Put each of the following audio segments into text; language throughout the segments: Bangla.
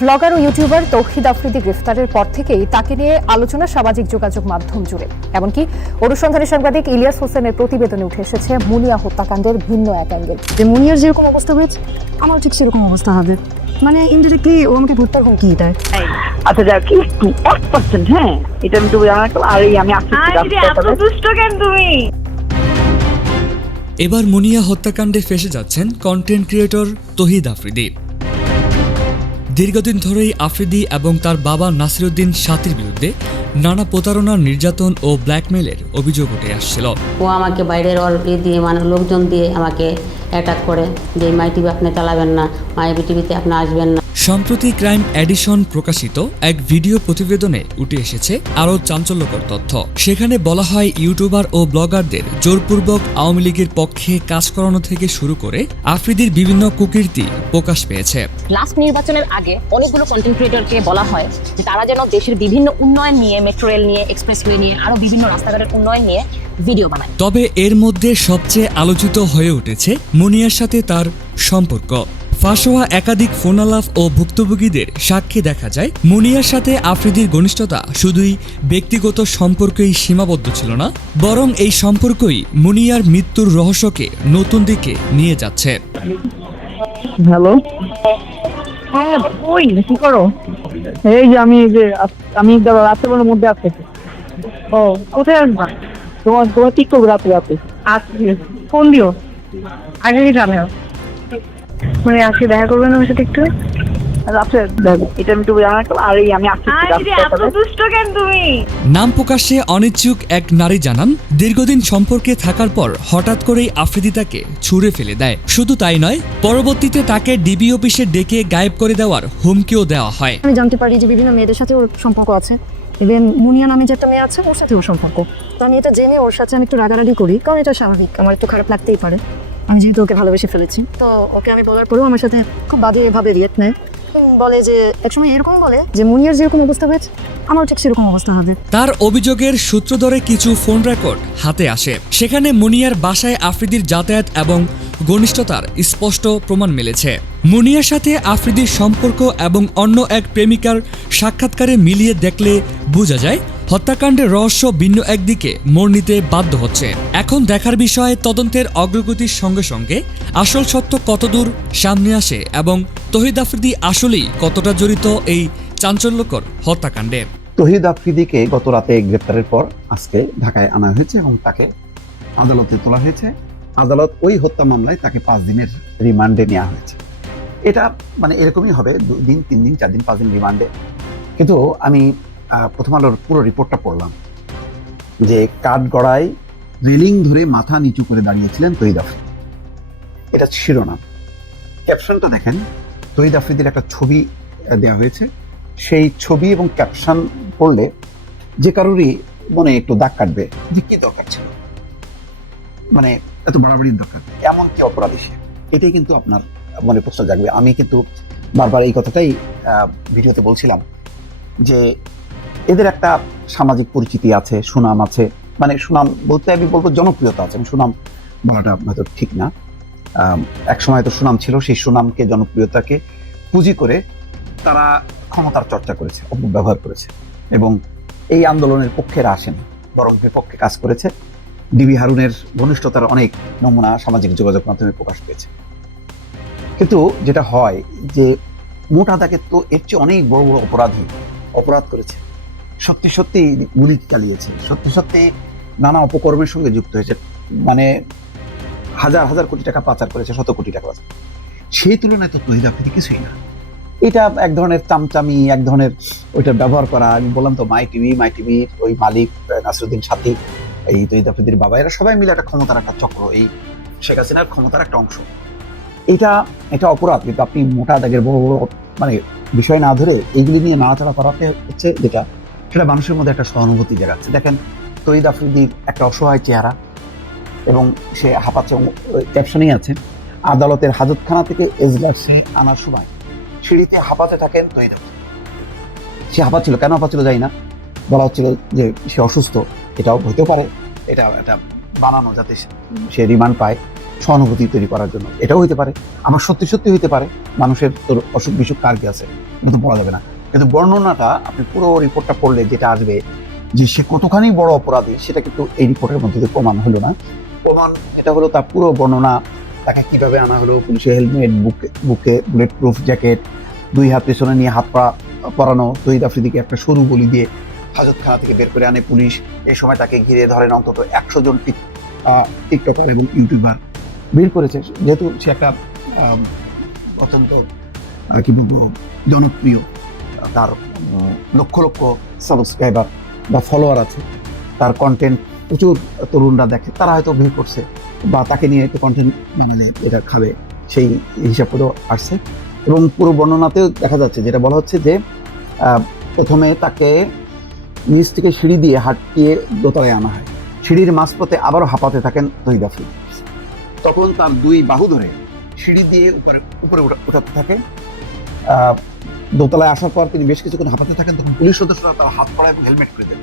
ব্লগার ও ইউটিউবার তৌহিদ আফ্রিদি গ্রেফতারের পর থেকেই তাকে নিয়ে আলোচনা সামাজিক যোগাযোগ মাধ্যম জুড়ে। এমনকি অনুসন্ধানী সাংবাদিক ইলিয়াস হোসেনের প্রতিবেদনে উঠে এসেছে মুনিয়া হত্যাকাণ্ডের ভিন্ন এক অ্যাঙ্গেল যে মুনিয়ার যেরকম অবস্থা হয়েছে আমার ঠিক সেরকম অবস্থা হবে। মানে ইনডিরেক্টলি ও আমাকে হত্যার হুমকি দেয় আচ্ছা যাক একটু এক পার্সেন্ট হ্যাঁ? এটা আমি একটু জানা আর এই আমি দুষ্ট কেন তুমি? এবার মুনিয়া হত্যাকাণ্ডে ফেসে যাচ্ছেন কন্টেন্ট ক্রিয়েটর তহিদ আফ্রিদি। দীর্ঘদিন ধরেই আফ্রিদি এবং তার বাবা নাসিরুদ্দিন সাতির বিরুদ্ধে নানা প্রতারণা, নির্যাতন ও ব্ল্যাকমেলের অভিযোগ উঠে আসছিল। ও আমাকে বাইরের ইয়ে দিয়ে মানে লোকজন দিয়ে আমাকে অ্যাটাক করে যে, মাই টিভি আপনি চালাবেন না, মাই টিভিতে আপনি আসবেন না। সম্প্রতি ক্রাইম এডিশন প্রকাশিত এক ভিডিও প্রতিবেদনে উঠে এসেছে আরও চাঞ্চল্যকর তথ্য। সেখানে বলা হয় ইউটিউবার ও ব্লগারদের জোরপূর্বক আওয়ামী লীগের পক্ষে কাজ করানো থেকে শুরু করে আফ্রিদির বিভিন্ন কুকীর্তি প্রকাশ পেয়েছে। লাস্ট নির্বাচনের আগে অনেকগুলো কন্টেন্ট ক্রিয়েটরকে বলা হয় যে তারা যেন দেশের বিভিন্ন উন্নয়ন নিয়ে মেট্রো রেল নিয়ে এক্সপ্রেসওয়ে নিয়ে আরও বিভিন্ন রাস্তাঘাটের উন্নয়ন নিয়ে ভিডিও বানায়। তবে এর মধ্যে সবচেয়ে আলোচিত হয়ে উঠেছে মুনিয়ার সাথে তার সম্পর্ক। ফাঁস হওয়া একাধিক ফোনালাপ ও ভুক্তভোগীদের সাক্ষী দেখা যায়। মুনিয়ার সাথে আফ্রিদির ঘনিষ্ঠতা শুধুই ব্যক্তিগত সম্পর্কেই সীমাবদ্ধ ছিল না বরং এই সম্পর্কই মুনিয়ার মৃত্যুর রহস্যকে নতুন দিকে নিয়ে যাচ্ছে। হ্যালো? হ্যাঁ ওই কি করো? এই যে আমি এই যে আমি রাত্রেবেলার মধ্যে আসতে ও কোথায় আসবা? তোমার তোমার ঠিক করব রাত্রে রাতে আচ্ছা ঠিক আছে। ফোন দিও। আগে জানাও মানে আজকে দেখা করবেন আমার সাথে একটু? কেন তুমি? নাম প্রকাশে অনিচ্ছুক এক নারী জানান দীর্ঘদিন সম্পর্কে থাকার পর হঠাৎ করেই আফ্রিদি তাকে ছুঁড়ে ফেলে দেয়। শুধু তাই নয় পরবর্তীতে তাকে ডিবি অফিসে ডেকে গায়েব করে দেওয়ার হুমকিও দেওয়া হয়। আমি জানতে পারি যে বিভিন্ন মেয়েদের সাথে ওর সম্পর্ক আছে। ইভেন মুনিয়া নামে যে একটা মেয়ে আছে ওর সাথে ওর সম্পর্ক। তো আমি এটা জেনে ওর সাথে আমি একটু রাগারাগি করি কারণ এটা স্বাভাবিক। আমার একটু খারাপ লাগতেই পারে। আমি যেহেতু ওকে ভালোবেসে ফেলেছি, তো ওকে আমি বলার পরেও আমার সাথে খুব বাজে ভাবে রিয়েক্ট নেয় বলে যে, একসময় এরকম বলে যে, মুনিয়ার যেরকম অবস্থা হয়েছে আমার ঠিক সেরকম অবস্থা হবে। তার অভিযোগের সূত্র ধরে কিছু ফোন রেকর্ড হাতে আসে। সেখানে মুনিয়ার বাসায় আফ্রিদির যাতায়াত এবং ঘনিষ্ঠতার স্পষ্ট প্রমাণ মিলেছে। মুনিয়ার সাথে আফ্রিদির সম্পর্ক এবং অন্য এক প্রেমিকার সাক্ষাৎকারে মিলিয়ে দেখলে বোঝা যায় হত্যাকাণ্ডের রহস্য ভিন্ন একদিকে মোড় নিতে বাধ্য হচ্ছে। এখন দেখার বিষয়ে তদন্তের অগ্রগতির সঙ্গে সঙ্গে আসল সত্য কতদূর সামনে আসে এবং তহিদ আফ্রিদি আসলেই কতটা জড়িত এই চাঞ্চল্যকর হত্যাকাণ্ডে তহিদ আফ্রিদিকে গত রাতে গ্রেপ্তারের পর আজকে ঢাকায় আনা হয়েছে এবং তাকে আদালতে তোলা হয়েছে। আদালত ওই হত্যা মামলায় তাকে পাঁচ দিনের রিমান্ডে নেওয়া হয়েছে। এটা মানে এরকমই হবে দুই দিন তিন দিন চার দিন পাঁচ দিন রিমান্ডে। কিন্তু আমি প্রথম আলোর পুরো রিপোর্টটা পড়লাম। যে কাঠগড়ায় রেলিং ধরে মাথা নিচু করে দাঁড়িয়েছিলেন তহিদ আফ্রিদি। এটা শিরোনাম। ক্যাপশনটা দেখেন তহিদ আফ্রিদির একটা ছবি দেওয়া হয়েছে। সেই ছবি এবং ক্যাপশন পড়লে যে কারোরই মনে একটু দাগ কাটবে যে কি দরকার ছিল। মানে এত বাড়াবাড়ির দরকার। এমন কি অপরাধী সে? এটাই কিন্তু আপনার মনে প্রশ্ন জাগবে। আমি কিন্তু বারবার এই কথাটাই ভিডিওতে বলছিলাম যে এদের একটা সামাজিক পরিচিতি আছে, সুনাম আছে। মানে সুনাম বলতে আমি বলব জনপ্রিয়তা আছে। আমি সুনাম বলাটা হয়তো ঠিক না। এক সময় তো সুনাম ছিল, সেই সুনামকে, জনপ্রিয়তাকে পুঁজি করে তারা ক্ষমতার চর্চা করেছে, অপব্যবহার করেছে এবং এই আন্দোলনের পক্ষেরা আসেন। বরং বিপক্ষে কাজ করেছে। ডিবি হারুনের ঘনিষ্ঠতার অনেক নমুনা সামাজিক যোগাযোগ মাধ্যমে প্রকাশ পেয়েছে। কিন্তু যেটা হয় যে মোটা দাগে তো এর চেয়ে অনেক বড় বড় অপরাধী অপরাধ করেছে। সত্যি সত্যি গুলি চালিয়েছে। সত্যি সত্যি নানা অপকর্মের সঙ্গে যুক্ত হয়েছে। মানে হাজার হাজার কোটি টাকা পাচার করেছে, শত কোটি টাকা পাচার সেই তুলনায় তো তহিদ আফ্রিদি কিছুই না। এটা এক ধরনের চামচামি, এক ধরনের ওইটা ব্যবহার করা। আমি বললাম তো, মাই টিভি, মাই টিভির ওই মালিক নাসরুদ্দিন সাথী, এই তৈদ আফ্রিদির বাবা, এরা সবাই মিলে একটা ক্ষমতার একটা চক্র, এই শেখ হাসিনার ক্ষমতার একটা অংশ। এটা এটা অপরাধ, কিন্তু আপনি মোটা দাগের বড় বড় মানে বিষয় না ধরে এইগুলি নিয়ে নাড়াচাড়া করাতে হচ্ছে যেটা সেটা মানুষের মধ্যে একটা সহানুভূতি জাগাচ্ছে। দেখেন তৈদ আফ্রিদির একটা অসহায় চেহারা এবং সে হাঁপাচ্ছে ক্যাপশনেই আছে। আদালতের হাজতখানা থেকে এজলাসে আনার সময় সিঁড়িতে হাঁপাতে থাকেন তৈরি সে হাঁপাচ্ছিল, কেন হাঁপাচ্ছিল যাই না। বলা হচ্ছিল যে সে অসুস্থ, এটাও হতেও পারে, এটা এটা বানানো যাতে সে- রিমান্ড পায় সহানুভূতি তৈরি করার জন্য। এটাও হতে পারে আমার সত্যি সত্যি হতে পারে, মানুষের তোর অসুখ বিসুখ কার কি আছে? এটা তো বলা যাবে না। কিন্তু বর্ণনাটা আপনি পুরো রিপোর্টটা পড়লে যেটা আসবে যে সে কতখানি বড় অপরাধী, সেটা কিন্তু এই রিপোর্টের মধ্যে প্রমাণ হলো না। প্রমাণ, এটা হলো তার পুরো বর্ণনা, তাকে কীভাবে আনা হলো, পুলিশের হেলমেট, বুকে বুকে বুলেট প্রুফ জ্যাকেট দুই হাত পেছনে নিয়ে হাত পা, পরানো তহিদ আফ্রিদিকে একটা সরু গলি দিয়ে হাজতখানা থেকে বের করে আনে পুলিশ। এই সময় তাকে ঘিরে ধরেন অন্তত একশো জন টিকটকার এবং ইউটিউবার বের করেছে। যেহেতু সে একটা অত্যন্ত কি বলব, জনপ্রিয় তার লক্ষ লক্ষ সাবস্ক্রাইবার বা ফলোয়ার আছে। তার কন্টেন্ট প্রচুর তরুণরা দেখে, তারা হয়তো ভিড় করছে বা তাকে নিয়ে একটু কন্টেন্ট মানে এটা খাবে, সেই হিসাব করেও আসছে। এবং পুরো বর্ণনাতেও দেখা যাচ্ছে, যেটা বলা হচ্ছে যে প্রথমে তাকে নিচ থেকে সিঁড়ি দিয়ে হাঁটিয়ে দোতলায় আনা হয়। সিঁড়ির মাঝপথে আবারও হাঁপাতে থাকেন তহিদ আফ্রিদি তখন তার দুই বাহু ধরে সিঁড়ি দিয়ে উপরে উপরে উঠা- উঠাতে থাকে। দোতলায় আসার পর তিনি বেশ কিছুক্ষণ হাঁপাতে থাকেন, তখন পুলিশ সদস্যরা তার হাত পড়া এবং হেলমেট করে দেন।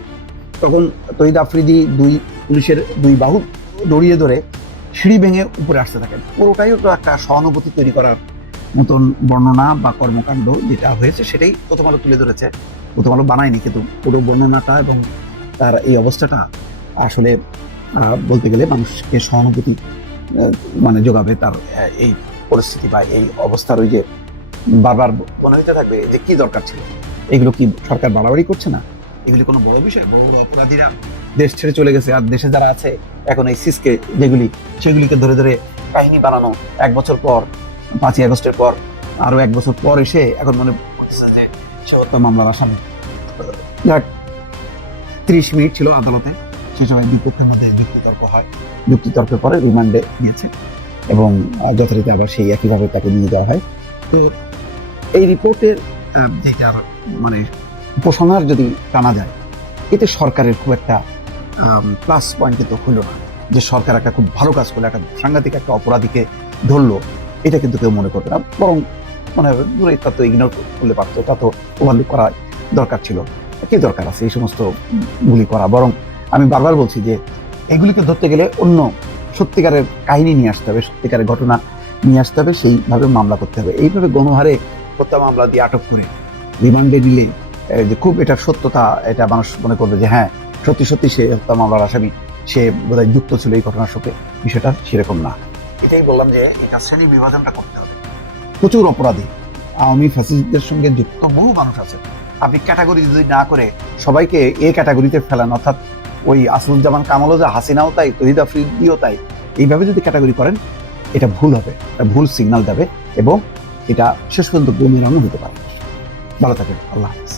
তখন তহিদ আফ্রিদি দুই পুলিশের দুই বাহু দড়িয়ে ধরে সিঁড়ি ভেঙে উপরে আসতে থাকেন। পুরোটাই তো একটা সহানুভূতি তৈরি করার মতন বর্ণনা বা কর্মকাণ্ড যেটা হয়েছে, সেটাই প্রথম আলো তুলে ধরেছে। প্রথম আলো বানায়নি, কিন্তু পুরো বর্ণনাটা এবং তার এই অবস্থাটা আসলে বলতে গেলে মানুষকে সহানুভূতি মানে যোগাবে তার এই পরিস্থিতি বা এই অবস্থার ওই যে বারবার মনে হতে থাকবে যে কি দরকার ছিল? এগুলো কি সরকার বাড়াবাড়ি করছে না? এগুলি কোনো বড় বিষয়? বড় অপরাধীরা দেশ ছেড়ে চলে গেছে আর দেশে যারা আছে এখন এই সিসকে যেগুলি সেগুলিকে ধরে ধরে কাহিনী বানানো এক বছর পর পাঁচই আগস্টের পর আরও এক বছর পর এসে এখন মনে করতেছে যে সে হত্যা মামলার আসামি। যাক ত্রিশ মিনিট ছিল আদালতে। সে সময় বিপক্ষের মধ্যে যুক্তিতর্ক হয়। যুক্তিতর্কের পরে রিমান্ডে নিয়েছে এবং যথারীতি আবার সেই একইভাবে তাকে নিয়ে যাওয়া হয়। তো এই রিপোর্টের মানে উপসংহার যদি টানা যায়, এতে সরকারের খুব একটা প্লাস পয়েন্ট কিন্তু হইল না। যে সরকার একটা খুব ভালো কাজ করল, একটা সাংঘাতিক একটা অপরাধীকে ধরলো, এটা কিন্তু কেউ মনে করবে না। বরং মানে দূরে, তা তো ইগনোর করলে পারতো, তা তো ওভারলুক করা দরকার ছিল। কি দরকার আছে? এই সমস্ত গুলি করা। বরং আমি বারবার বলছি যে, এগুলিকে ধরতে গেলে অন্য সত্যিকারের কাহিনী নিয়ে আসতে হবে, সত্যিকারের ঘটনা নিয়ে আসতে হবে, সেইভাবে মামলা করতে হবে। এইভাবে গণহারে হত্যা মামলা দিয়ে আটক করে রিমান্ডে দিলে যে খুব এটার সত্যতা এটা মানুষ মনে করবে যে হ্যাঁ সত্যি সত্যি সে হত্যা মামলার আসামি সে বোধহয় যুক্ত ছিল এই ঘটনার সাথে বিষয়টা সেরকম না। এটাই বললাম যে এটা শ্রেণি বিভাজনটা করতে হবে। প্রচুর অপরাধী। আওয়ামী ফ্যাসিস্টদের সঙ্গে যুক্ত বহু মানুষ আছে। আপনি ক্যাটাগরি যদি না করে সবাইকে এ ক্যাটাগরিতে ফেলান অর্থাৎ ওই আসলুজ্জামান কামালও যা হাসিনাও তাই তহিদ আফ্রিদিও তাই এইভাবে যদি ক্যাটাগরি করেন এটা ভুল হবে ভুল সিগন্যাল দেবে এবং এটা শেষ পর্যন্ত গুণেরানো হতে পারে ভালো থাকেন আল্লাহ হাফিজ।